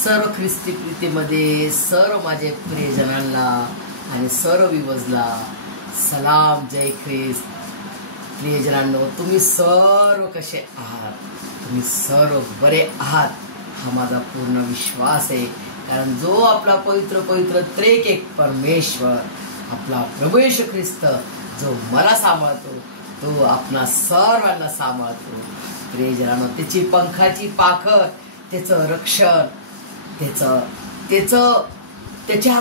सर्व ख्रिस्ती प्रीतीमध्ये सर्व माझे प्रियजनांना आणि सर्व विवजला सलाम, जय ख्रिस्त. प्रियजनांनो, तुम्ही सर्व कसे आहात? तुम्ही सर्व बरे आहात हा माझा पूर्ण विश्वास आहे. कारण जो आपला पवित्र पवित्र त्रेक एक परमेश्वर, आपला प्रभू येशू ख्रिस्त जो मला सांभाळतो तो आपणा सर्वांना सांभाळतो. प्रियजनांनो, त्याची पंखाची पाखर, त्याचं रक्षण, त्याच्या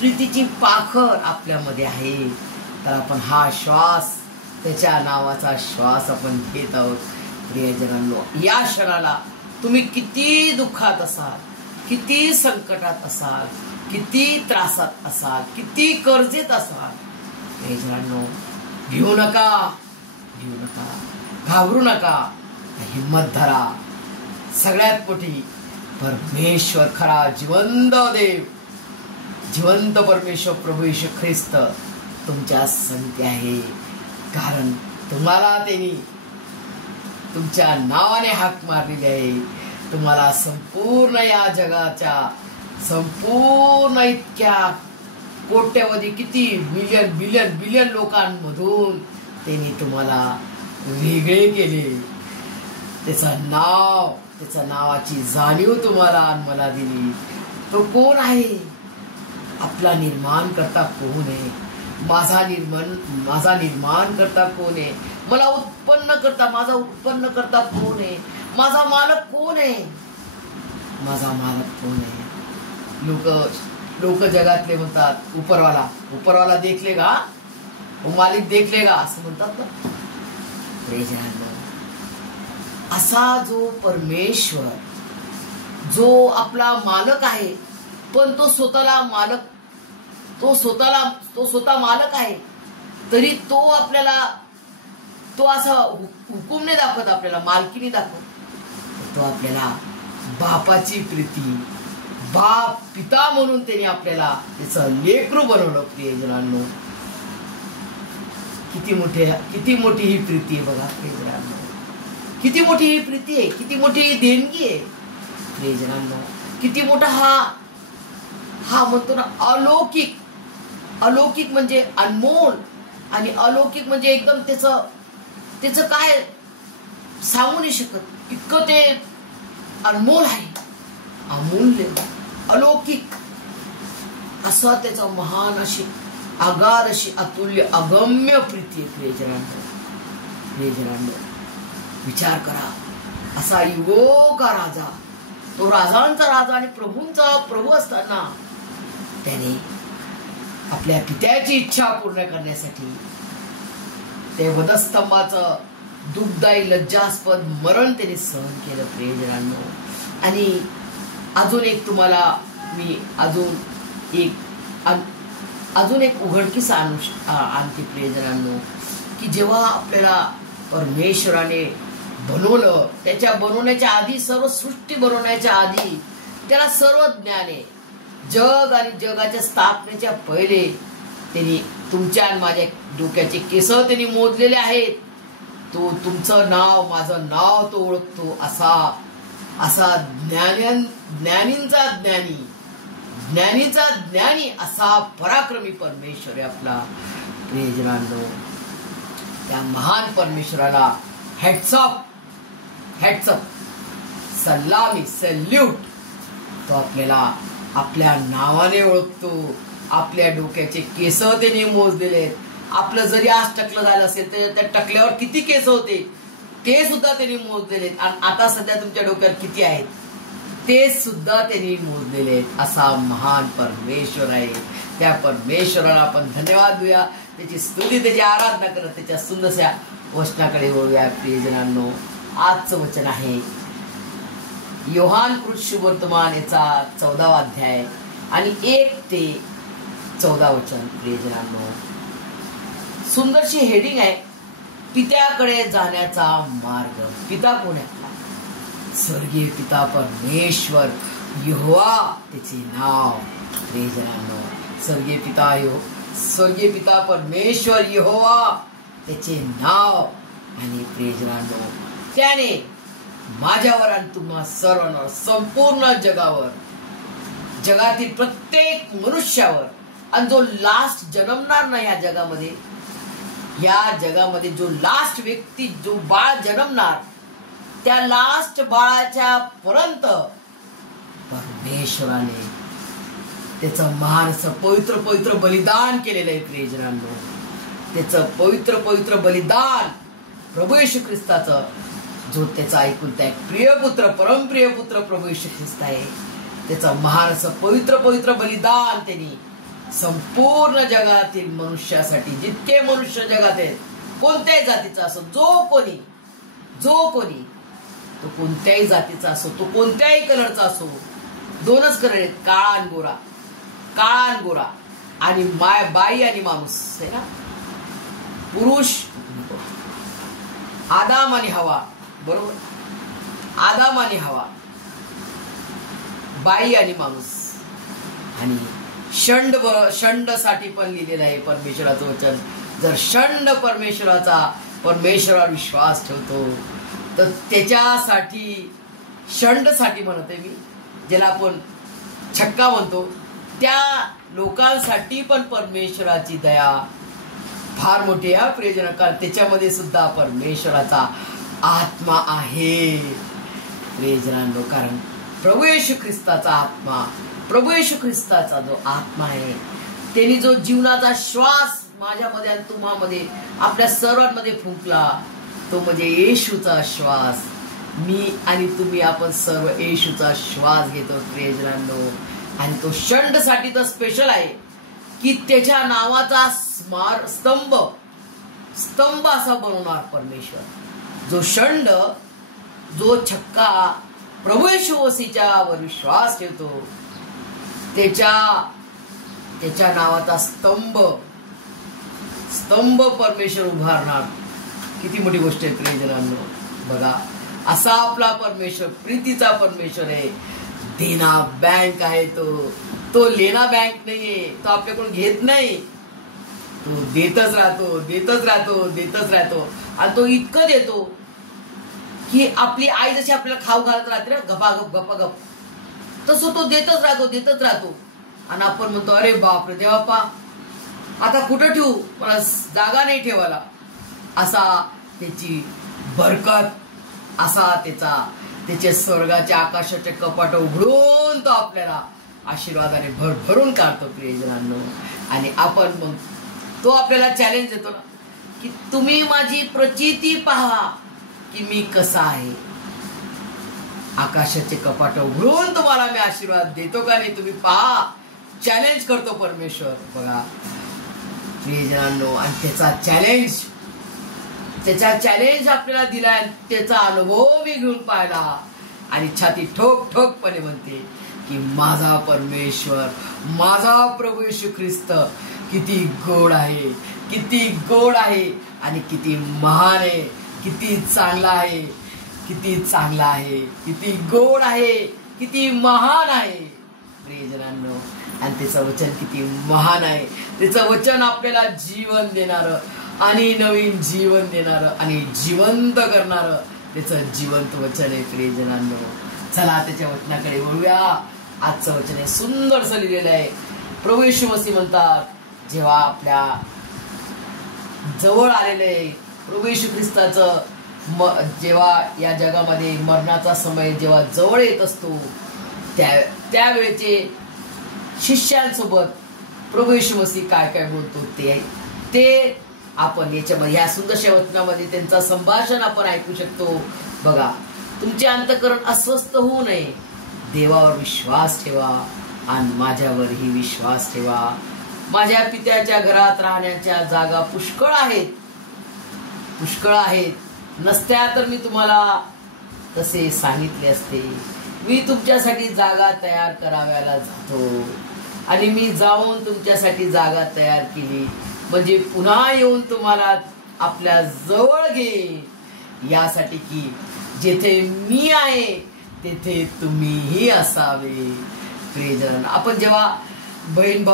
प्रीतीची पाखर आपल्यामध्ये आहे. तर आपण हा श्वास, त्याच्या नावाचा श्वास आपण घेत आहोत. प्रियजनांनो, या क्षणाला तुम्ही किती दुःखात असाल, किती संकटात असाल, किती त्रासात असाल, किती कर्जेत असाल, प्रियजनांनो, भिवू नका, घाबरू नका, हिम्मत धरा. सगळ्यात मोठी परमेश्वर, खरा जिवंत देव, जिवंत परमेश्वर प्रभू येशू ख्रिस्त तुमच्या संगती आहे. कारण तुम्हाला त्यांनी तुमच्या नावाने हाक मारलेली आहे. तुम्हाला संपूर्ण या जगाच्या संपूर्ण इतक्या कोट्यावधी किती बिलियन लोकांमधून त्यांनी तुम्हाला वेगळे केले. त्याचं नाव, त्याच्या नावाची जाणीव तुम्हाला आणि मला दिली. तो कोण आहे? आपला निर्माण करता कोण आहे? माझा निर्माण करता कोण आहे? मला उत्पन्न करता कोण आहे? माझा मालक कोण आहे? माझा मालक कोण आहे? लोक जगातले म्हणतात उपरवाला देखले का, वो मालिक देखले का, असं म्हणतात ना. असा जो परमेश्वर, जो आपला मालक आहे, पण तो स्वतः मालक आहे, तरी तो आपल्याला, तो असा हुकूम नाही दाखवत, आपल्याला मालकीने दाखवत. तो आपल्याला बापाची प्रीती, बाप पिता म्हणून त्याने आपल्याला त्याचं लेकरू बनवलं. प्रियजनांनो, किती मोठी ही प्रीती आहे बघा. प्रियजनांनो, किती मोठी ही प्रीती आहे, किती मोठी ही देणगी आहे. प्रियजनांनो, किती मोठा हा म्हणतो ना अलौकिक म्हणजे अनमोल, आणि अलौकिक म्हणजे एकदम त्याचं काय सांगू नाही शकत, इतकं ते अनमोल आहे, अमूल्य, अलौकिक असा त्याचा महान अशी अगाध अशी अतुल्य अगम्य प्रीती. प्रियजनांनो, विचार करा, असा युगोका राजा, तो राजांचा राजा आणि प्रभूंचा प्रभू असताना त्याने आपल्या पित्याची इच्छा पूर्ण करण्यासाठी ते वधस्तंभाचं दुःखदायी लज्जास्पद मरण त्याने सहन केलं. प्रियजनांनो, आणि अजून एक तुम्हाला मी अजून एक उघडकीस आणते. प्रियजनांनो, की जेव्हा आपल्याला परमेश्वराने बनवलं, त्याच्या बनवण्याच्या आधी, सर्व सृष्टी बनवण्याच्या आधी त्याला सर्व ज्ञान आहे. जग आणि जगाच्या स्थापनेच्या पहिले त्यांनी तुमच्या आणि माझ्या डोक्याचे केस त्यांनी मोजलेले आहेत. तो तुमचं नाव, माझं नाव तो ओळखतो. असा ज्ञानीचा ज्ञानी असा पराक्रमी परमेश्वर आहे आपला. प्रियजनांनो, त्या महान परमेश्वराला हॅट्सअप, सलामी, सल्यूट. तो आपल्याला आपल्या नावाने ओळखतो. आपल्या डोक्याचे केस त्यांनी मोजलेले आहेत. आपलं जरी आज टकलं झालं असेल तर त्या टकल्यावर किती केस होते ते सुद्धा त्यांनी मोजलेले आहेत. आणि आता सध्या तुमच्या डोक्यावर किती आहेत ते सुद्धा त्यांनी मोजलेले आहेत. असा महान परमेश्वर आहे. त्या परमेश्वराला आपण धन्यवाद देऊया, त्याची स्तुती, त्याची आराधना करत त्याच्या सुंदरशा वचनाकडे वळूया. प्रियजनांनो, आजचं वचन आहे योहान शुभवर्तमान याचा 14वा अध्याय आणि 1 ते 14 वचन. प्रियजनांनो, सुंदरशी हेडिंग आहे, पित्याकडे जाण्याचा मार्ग. पिता कोण आहे? स्वर्गीय पिता परमेश्वर यहोवा त्याचे नाव. प्रियजनांनो, स्वर्गीय पिता परमेश्वर यहोवा त्याचे नाव. आणि प्रियजनांनो, त्याने माझ्यावर आणि तुम्हा सर्वांवर, संपूर्ण जगावर, जगातील प्रत्येक मनुष्यावर, आणि जो लास्ट जन्मणार ना या जगामध्ये जो लास्ट व्यक्ती, जो बाळ जन्मणार, त्या लास्ट बाळाच्या पर्यंत परमेश्वराने त्याचं महान पवित्र पवित्र बलिदान केलेलं आहे प्रियजनांनो. त्याचं पवित्र पवित्र बलिदान प्रभू येशू ख्रिस्ताचं, जो त्याचा ऐकून त्या प्रियपुत्र, परमप्रिय पुत्र प्रभू येशू ख्रिस्त आहे, त्याचं महान पवित्र पवित्र बलिदान त्यांनी संपूर्ण जगातील मनुष्यासाठी, जितके मनुष्य जगात आहेत, कोणत्याही जातीचा असो, जो कोणी तो कोणत्याही जातीचा असो, तो कोणत्याही कलरचा असो, दोनच कलर आहेत, काळा आणि गोरा, आणि बाई आणि माणूस आहे ना, पुरुष, आदाम आणि हवा, बरोबर, आदाम आणि हवा, बाई आणि माणूस. आणि षंड साठी पण लिहिलेलं आहे परमेश्वराचं वचन. जर षंड परमेश्वरावर विश्वास ठेवतो, तर त्याच्यासाठी, षंडसाठी म्हणते मी, ज्याला आपण छक्का म्हणतो, त्या लोकांसाठी पण परमेश्वराची दया फार मोठी आहे प्रियजन. कारण त्याच्यामध्ये सुद्धा परमेश्वराचा आत्मा आहे प्रियजनांनो. कारण प्रभू येशू ख्रिस्ताचा आत्मा, प्रभू येशू ख्रिस्ताचा जो आत्मा आहे, त्यांनी जो जीवनाचा श्वास माझ्यामध्ये आणि तुम्हामध्ये, आपल्या सर्वांमध्ये फुंकला, तो म्हणजे येशूचा श्वास. मी आणि तुम्ही आपण सर्व येशूचा श्वास घेतो प्रियजनांनो. आणि तो षंडसाठी तर स्पेशल आहे की त्याच्या नावाचा स्तंभ असा बनवणार परमेश्वर. जो षंड, जो छक्का प्रभू येशू मसीहच्या वर विश्वास ठेवतो, त्याच्या नावाचा स्तंभ परमेश्वर उभारणार. किती मोठी गोष्ट आहे प्रियजनांनो. बघा, असा आपला परमेश्वर, प्रीतीचा परमेश्वर आहे. देना बँक आहे तो लेना बँक नाहीये. तो आपल्याकडून घेत नाही, तो देतच राहतो. आणि तो इतकं देतो की आपली आई जशी आपल्याला खाऊ घालत राहते ना, गपागप, तसं तो देतच राहतो. आणि आपण म्हणतो, अरे बापरे देवाप्पा, आता कुठं ठेवू, मला जागा नाही ठेवायला. असा त्याची बरकत, असा त्याचे स्वर्गाच्या आकाशाचे कपाट उघडून तो आपल्याला आशीर्वादाने भरून काढतो प्रियजनांनो. आणि आपण मग तो आपल्याला चॅलेंज देतो ना, की तुम्ही माझी प्रचिती पहा की मी कसा आहे. आकाशाचे कपाट उघडून तुम्हाला मी आशीर्वाद देतो का नाही, तुम्ही पहा. चॅलेंज करतो परमेश्वर. बघा प्रियजनांनो, आणि त्याचा चॅलेंज आपल्याला दिला, त्याचा अनुभव मी घेऊन पाहिला, आणि छाती ठोकपणे म्हणते की माझा परमेश्वर, माझा प्रभू येशू ख्रिस्त किती गोड आहे, आणि किती महान आहे, किती चांगला आहे, किती गोड आहे, किती महान आहे प्रियजनांनो. आणि त्याचं वचन किती महान आहे. त्याचं वचन आपल्याला जीवन देणारं, आणि नवीन जीवन देणारं, आणि जिवंत करणारं त्याचं जिवंत वचन आहे प्रियजनांनो. चला त्याच्या वचनाकडे वळूया. आजचं वचन आहे सुंदरसं लिहिलेलं आहे. प्रभू येशू मसीह म्हणतात, जेव्हा आपल्या जवळ आलेले प्रभू येशू ख्रिस्ताचं जेव्हा या जगामध्ये मरणाचा समय जेव्हा जवळ येत असतो, त्यावेळेचे शिष्यांसोबत प्रभू येशू मसीह काय बोलतो ते आपण याच्यामध्ये, या सुंदरशा वचनामध्ये त्यांचा संभाषण आपण ऐकू शकतो. बघा, तुमचे अंतःकरण अस्वस्थ होऊ नये, देवावर विश्वास ठेवा आणि माझ्यावरही विश्वास ठेवा. माझ्या पित्याच्या घरात राहण्याच्या जागा पुष्कळ आहेत. नसत्या तर मी तुम्हाला तसे सांगितले असते. मी तुमच्यासाठी जागा तयार कराव्याला जातो, आणि मी जाऊन तुमच्यासाठी जागा तयार केली, म्हणजे पुन्हा येऊन तुम्हाला आपल्या जवळ घेईन, यासाठी की जेथे मी आहे तेथे तुम्हीही असावे. प्रियजन, आपण जेव्हा बहीण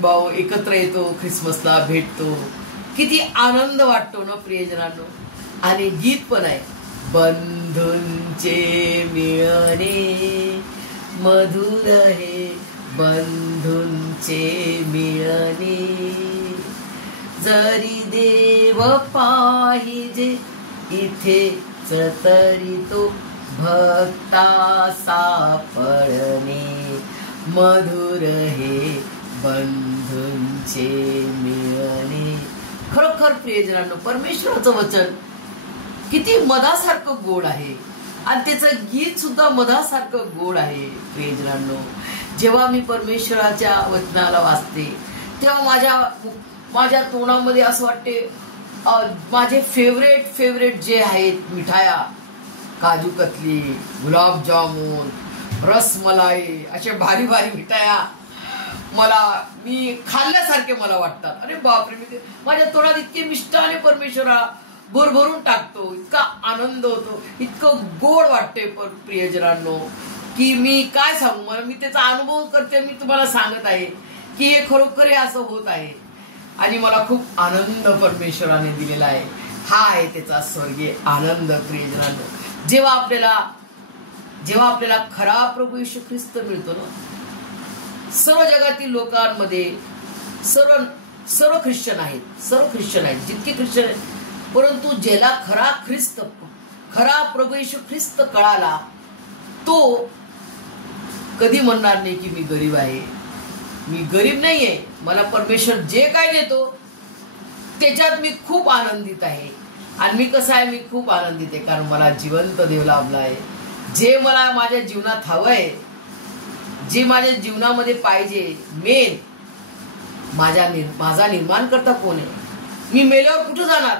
भाऊ एकत्र येतो, ख्रिसमसला भेटतो, किती आनंद वाटतो ना प्रियजनांनो. आणि गीत पण आहे, बंधूंचे मिळणे मधुर हे, बंधूंचे मिळणे. जरी देव पाहिजे इथेच तरी तो भक्ता सापडणे मधुर हे, बंधूंचे मिळणे. खरोखर प्रियजनांनो, परमेश्वराचं वचन किती मधासारखं गोड आहे आणि त्याचं गीत सुद्धा मधासारखं गोड आहे. प्रियजनांनो, जेव्हा मी परमेश्वराच्या वचनाला वाचते तेव्हा माझ्या तोंडामध्ये असं वाटते माझे फेवरेट जे आहेत मिठाया, काजू कतली, गुलाबजामुन, रसमलाई, अशा भारी मिठाया मी खाल्ल्यासारखे मला वाटतात. अरे बापरे, मी माझ्या तोंडात इतके मिष्टाने परमेश्वरा भरभरून टाकतो, इतका आनंद होतो, इतकं गोड वाटते प्रियजनांनो की मी काय सांगू. मला मी त्याचा अनुभव करते, मी तुम्हाला सांगत आहे की हे खरोखर असं होत आहे आणि मला खूप आनंद परमेश्वराने दिलेला आहे. हा आहे त्याचा स्वर्गीय आनंद. प्रियजनांनो, जेव्हा आपल्याला खरा प्रभू येशू ख्रिस्त मिळतो ना, सर्व जगातील लोकांमध्ये सर्व ख्रिश्चन आहेत जितके ख्रिश्चन आहेत, परंतु ज्याला खरा प्रभू येशू ख्रिस्त कळाला तो कधी म्हणणार नाही की मी गरीब आहे. मी गरीब नाहीये, मला परमेश्वर जे काय देतो त्याच्यात मी खूप आनंदित आहे. आणि मी कसं आहे, मी खूप आनंदित आहे कारण मला जिवंत देव लाभला आहे. जे मला माझ्या जीवनात हवंय, जे माझ्या जीवनामध्ये पाहिजे, मेन माझा निर्माण करता कोण आहे, मी मेल्यावर कुठं जाणार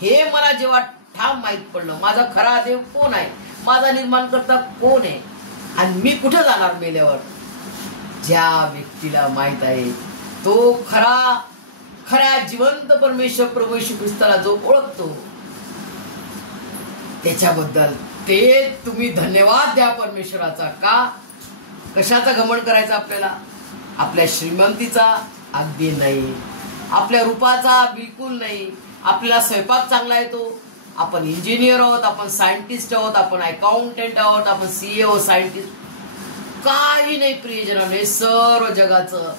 हे मला जेव्हा ठाम माहित पडलं, माझा खरा देव कोण आहे, माझा निर्माण करता कोण आहे आणि मी कुठं जाणार मेल्यावर, ज्या व्यक्तीला माहित आहे तो खऱ्या जिवंत परमेश्वर प्रभू येशू ख्रिस्ताला जो ओळखतो, त्याच्याबद्दल ते तुम्ही धन्यवाद द्या परमेश्वराचा. का? कशाचा घमंड करायचा आपल्याला? आपल्या श्रीमंतीचा अगदी नाही, आपल्या रूपाचा बिलकुल नाही. आपल्याला स्वयंपाक चांगला येतो, आपण इंजिनियर आहोत, आपण सायंटिस्ट आहोत, आपण अकाउंटंट आहोत, आपण CEO सायंटिस्ट, काही नाही प्रियजनांनो. हे सर्व जगाचं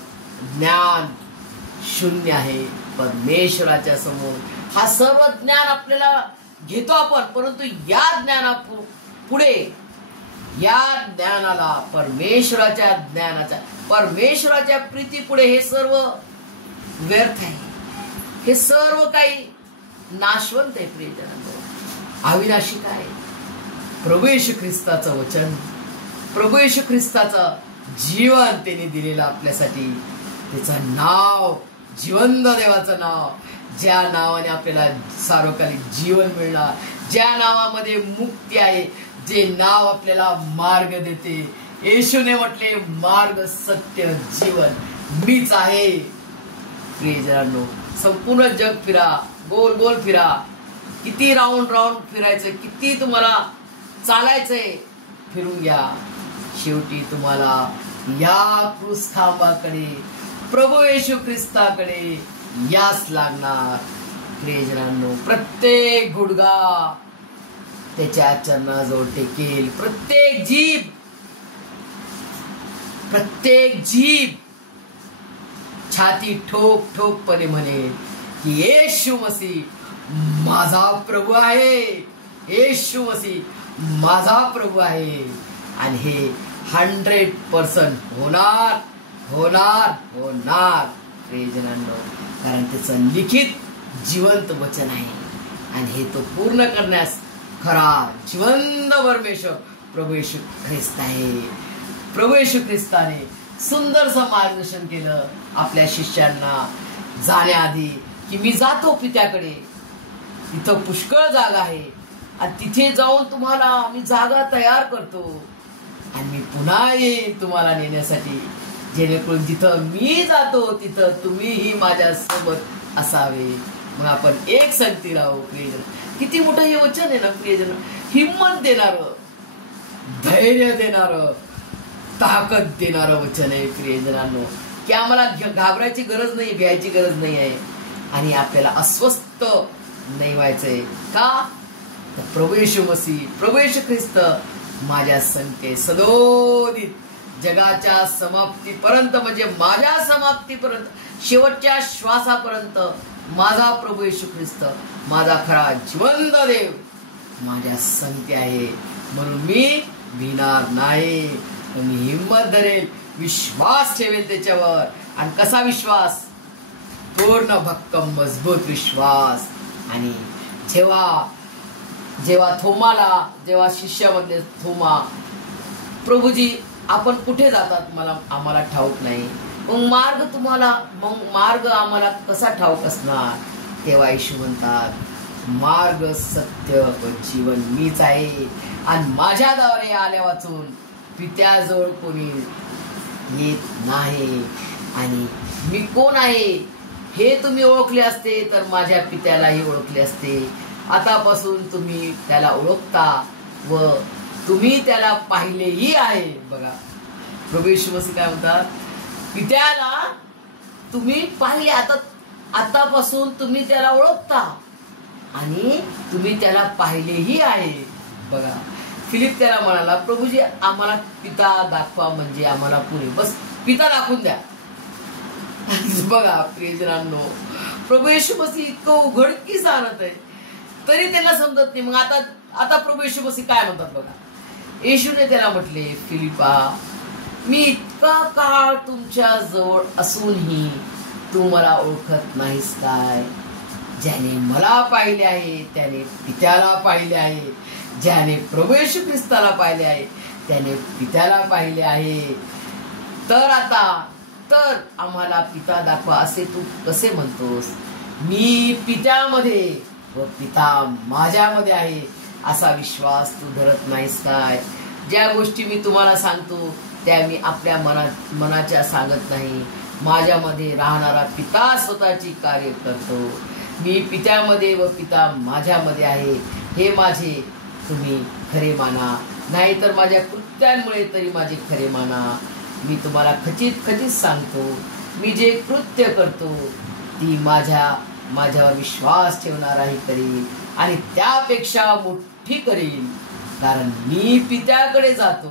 ज्ञान शून्य आहे परमेश्वराच्या समोर. हा सर्व ज्ञान आपल्याला घेतो आपण, परंतु या ज्ञानापुढे, या ज्ञानाला, परमेश्वराच्या प्रीतीपुढे हे सर्व व्यर्थ आहे. हे सर्व काही नाशवंत आहे प्रियजनांनो. अविनाशी काय? प्रभू येशू ख्रिस्ताचं वचन, प्रभू येशू ख्रिस्ताचं जीवन त्यांनी दिलेलं आपल्यासाठी. त्याचं नाव, जिवंत देवाचं नाव, ज्या नावाने आपल्याला सार्वकालिक जीवन मिळणार, ज्या नावामध्ये मुक्ती आहे, जे नाव आपल्याला मार्ग देते. येशूने म्हटले, मार्ग, सत्य, जीवन मीच आहे. प्रियजनांनो, संपूर्ण जग फिरा, गोल गोल फिरा, किती राऊंड फिरायचं, किती तुम्हाला चालायचंय, फिरून घ्या. शेवटी तुम्हाला या क्रूसखांबाकडे, प्रभू येशू ख्रिस्ताकडे यास लागणार. प्रियजनांनो, प्रत्येक गुडघा त्याच्या चरणाजवळ टेकेल, प्रत्येक जीभ छाती ठोकपणे म्हणेल की येशू मसीह माझा प्रभू आहे, येशू मसीह माझा प्रभू आहे. आणि हे 100% होणार. प्रियजनांनो, कारण त्याचं लिखित जिवंत वचन आहे आणि हे तो पूर्ण करण्यास खरा जिवंत परमेश्वर प्रभू येशू ख्रिस्त आहे. प्रभू येशू ख्रिस्ताने सुंदरसं मार्गदर्शन केलं आपल्या शिष्यांना जाण्याआधी की मी जातो पित्याकडे, तिथं पुष्कळ जागा आहे आणि तिथे जाऊन तुम्हाला मी जागा तयार करतो आणि मी पुन्हा येईन तुम्हाला नेण्यासाठी, जेणेकरून जिथं मी जातो तिथं तुम्हीही माझ्या सोबत असावे. मग आपण एक संगती राहू. प्रियजन, किती मोठं हे वचन आहे ना प्रियजन. हिम्मत देणारं, धैर्य देणारं, ताकद देणारं वचन आहे प्रियजनांनो, की आम्हाला घाबरायची गरज नाही, भ्यायची गरज नाही आहे आणि आपल्याला अस्वस्थ नाही व्हायचंय. का? तर प्रभू येशू मसीह, प्रभू येशू ख्रिस्त माझ्या संख्ये सदोदित जगाच्या समाप्तीपर्यंत, म्हणजे माझ्या समाप्तीपर्यंत, शेवटच्या श्वासापर्यंत माझा प्रभू येशू ख्रिस्त, माझा खरा जिवंत देव माझ्या संगती आहे. म्हणून मी भिणार नाही. मी हिंमत धरेल, विश्वास ठेवेल त्याच्यावर. आणि कसा विश्वास? पूर्ण भक्कम मजबूत विश्वास. आणि जेव्हा थोमाला, जेव्हा शिष्यामध्ये थोमा, प्रभूजी आपण कुठे जातात आम्हाला ठाऊक नाही, मग मार्ग आम्हाला कसा ठाऊक असणार? तेव्हा येशू म्हणतात मार्ग, सत्य व जीवन मीच आहे, आणि माझ्याद्वारे आल्या वाचून पित्याजवळ कोणी येत नाही. आणि मी कोण आहे हे तुम्ही ओळखले असते तर माझ्या पित्यालाही ओळखले असते. आतापासून तुम्ही त्याला ओळखता व तुम्ही त्याला पाहिलेही आहे. बघा प्रभू येशू मसीह काय म्हणतात? पित्याला तुम्ही पाहिले, आतापासून तुम्ही त्याला ओळखता आणि तुम्ही त्याला पाहिलेही आहे. बघा फिलिप त्याला म्हणाला, प्रभूजी आम्हाला पिता दाखवा म्हणजे आम्हाला पुरे, बस पिता दाखवून द्या. बघा प्रियजनांनो, प्रभू येशू मसीह इतकं उघडकी सांगत आहे तरी त्याला समजत नाही. मग आता प्रभू येशू मसीह काय म्हणतात बघा. येशूने त्याला म्हटले, फिलिपा मी इतका काळ तुमच्या जवळ असूनही तू मला ओळखत नाहीस काय? ज्याने मला पाहिले आहे त्याने पित्याला पाहिले आहे. ज्याने प्रभू येशू ख्रिस्ताला पाहिले आहे त्याने पित्याला पाहिले आहे. तर आम्हाला पिता दाखवा असे तू कसे म्हणतोस? मी पित्यामध्ये व पिता माझ्यामध्ये आहे असा विश्वास तू धरत नाहीस काय? ज्या गोष्टी मी तुम्हाला सांगतो त्या मी आपल्या मनाच्या सांगत नाही. माझ्यामध्ये राहणारा पिता स्वतःची कार्य करतो. मी पित्यामध्ये व पिता माझ्यामध्ये आहे हे माझे तुम्ही खरे माना, नाहीतर माझ्या कृत्यांमुळे तरी माझे खरे माना. मी तुम्हाला खचित सांगतो, मी जे कृत्य करतो ती माझ्यावर विश्वास ठेवणाराही करील आणि त्यापेक्षा मोठी करील, कारण मी पित्याकडे जातो.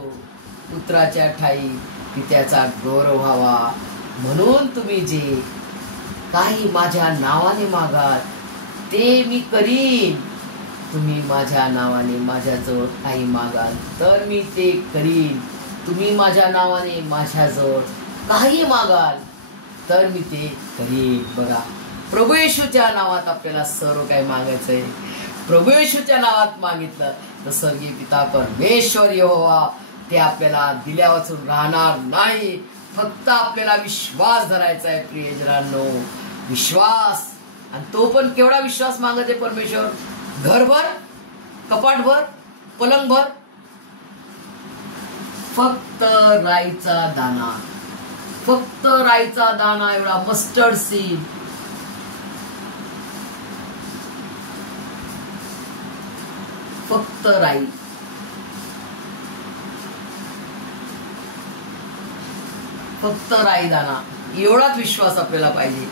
पुत्राच्या ठाई पित्याचा गौरव व्हावा. म्हणून तुम्ही जे काही माझ्या नावाने मागाल ते मी करीन. तुम्ही माझ्या नावाने माझ्याजवळ काही मागाल तर मी ते करीन. तुम्ही माझ्या नावाने माझ्याजवळ काही मागाल तर मी ते करीन. बघा प्रभू येशूच्या नावात आपल्याला सर्व काही मागायचंय. प्रभू येशूच्या नावात मागितलं तर स्वर्गीय पिता परमेश्वर यहोवा ते आपल्याला दिल्या वाचून राहणार नाही. फक्त आपल्याला विश्वास धरायचा आहे प्रियजनांनो, विश्वास. आणि तो पण केवढा विश्वास मागते परमेश्वर? घरभर, कपाटभर, पलंगभर, फक्त राईचा दाना, फक्त राईचा दाना एवढा, मस्टर्ड सीड, फक्त राई. फक्त राई दाना एवढाच विश्वास आपल्याला पाहिजे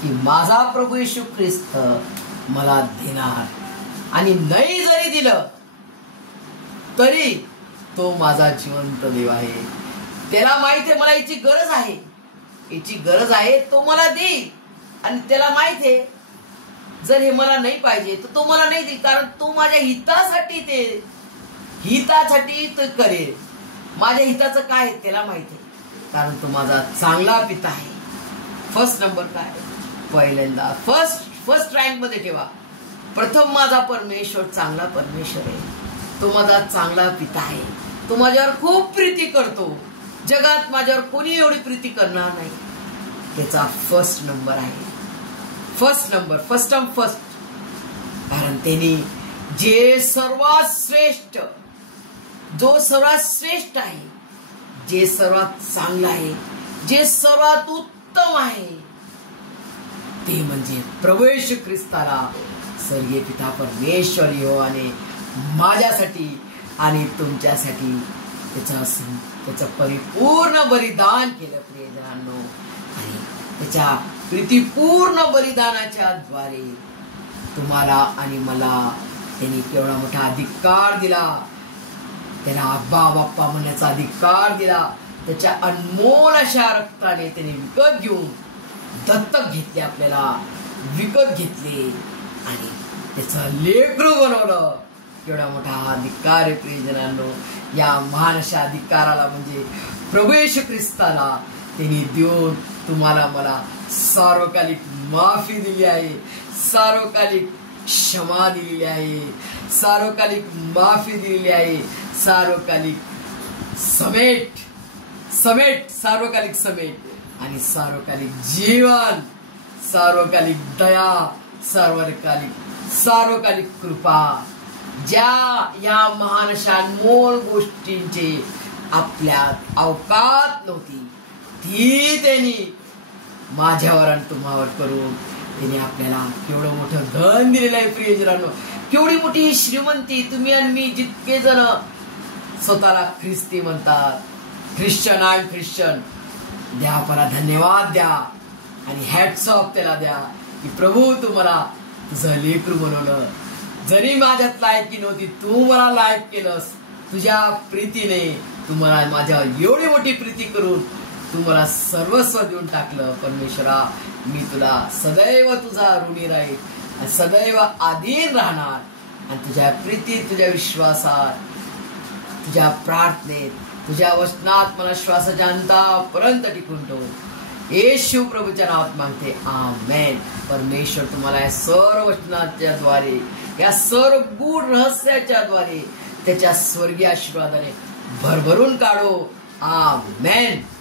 की माझा प्रभू येशू ख्रिस्त मला देणार. आणि नाही जरी दिलं तरी तो माझा जिवंत देव आहे. त्याला माहिती आहे मला याची गरज आहे, याची गरज आहे, तो मला देईल. आणि त्याला माहिती आहे जर हे मला नाही पाहिजे तर तो मला नाही देईल, कारण तो माझ्या हितासाठी तो करेल. माझ्या हिताचं काय त्याला माहिती आहे, कारण तो माझा चांगला पिता आहे. फर्स्ट नंबर काय? पहिल्यांदा फर्स्ट रँक मध्ये ठेवा. प्रथम माझा परमेश्वर चांगला परमेश्वर आहे. तो माझा चांगला पिता आहे. तो माझ्यावर खूप प्रीती करतो. जगात माझ्यावर कोणी एवढी प्रीती करणार नाही. त्याचा फर्स्ट नंबर आहे. फर्स्ट नंबर, फर्स्ट कारण त्यांनी जे सर्वात श्रेष्ठ, जो सर्वात श्रेष्ठ आहे, जे सर्वात चांगलं आहे, जे सर्वात उत्तम आहे ते म्हणजे प्रभू येशू ख्रिस्ताला स्वर्गीय पिता परमेश्वर यहोवाने माझ्यासाठी आणि तुमच्यासाठी त्याचं परिपूर्ण बलिदान केलं प्रियजनांनो. आणि त्याच्या प्रीतीपूर्ण बलिदानाच्या द्वारे तुम्हाला आणि मला त्यांनी केवढा मोठा अधिकार दिला, त्याला आब्बा बाप्पा म्हणण्याचा अधिकार दिला. त्याच्या अनमोल अशा रक्ताने त्याने विकत घेऊन दत्तक घेतले, आपल्याला विकत घेतले आणि त्याचं लेकरू बनवलं. केवढा मोठा अधिकार आहे प्रियजनांनो. या महान अशा अधिकाराला म्हणजे प्रभू येशू ख्रिस्ताला त्यांनी देऊन तुम्हाला मला सार्वकालिक माफी दिली आहे, सार्वकालिक क्षमा दिलेली आहे, सार्वकालिक माफी दिलेली आहे, सार्वकालिक समेट सार्वकालिक समेट आणि सार्वकालिक जीवन, सार्वकालिक दया, सार्वकालिक कृपा. ज्या या महान अशा अनमोल गोष्टींचे आपल्यात अवकात नव्हती ती त्यांनी माझ्यावर आणि तुम्हावर करून त्यांनी आपल्याला केवढं मोठं धन दिलेलं आहे प्रियजनांनो. केवढी मोठी श्रीमंती. तुम्ही आणि मी जितके जण स्वतःला ख्रिस्ती म्हणतात, ख्रिश्चन आय ख्रिश्चन, द्या परा धन्यवाद द्या आणि हॅट्स ऑफ त्याला द्या की प्रभू तुम्हाला तुझं लेकरू बनवलं. जरी माझ्यात लायकी नव्हती, तू मला लायक केलंस. तुझ्या प्रीतीने तू मला माझ्यावर एवढी मोठी प्रीती करून तू मला सर्वस्व देऊन टाकलं. परमेश्वरा, मी तुला सदैव तुझा ऋणी राहील, सदैव अधीन राहणार आणि तुझ्या प्रीतीत, तुझ्या विश्वासात, तुझ्या प्रार्थनेत, तुझ्या वचनात मला श्वासाच्या अंतापर्यंत टिकून ठेवू. येशू प्रभूच्या नावात मागते, आमेन. परमेश्वर तुम्हाला या सर्व वचनाच्या द्वारे, या सर्व गूढ रहस्याच्या द्वारे त्याच्या स्वर्गीय आशीर्वादाने भरभरून काढो. आमेन.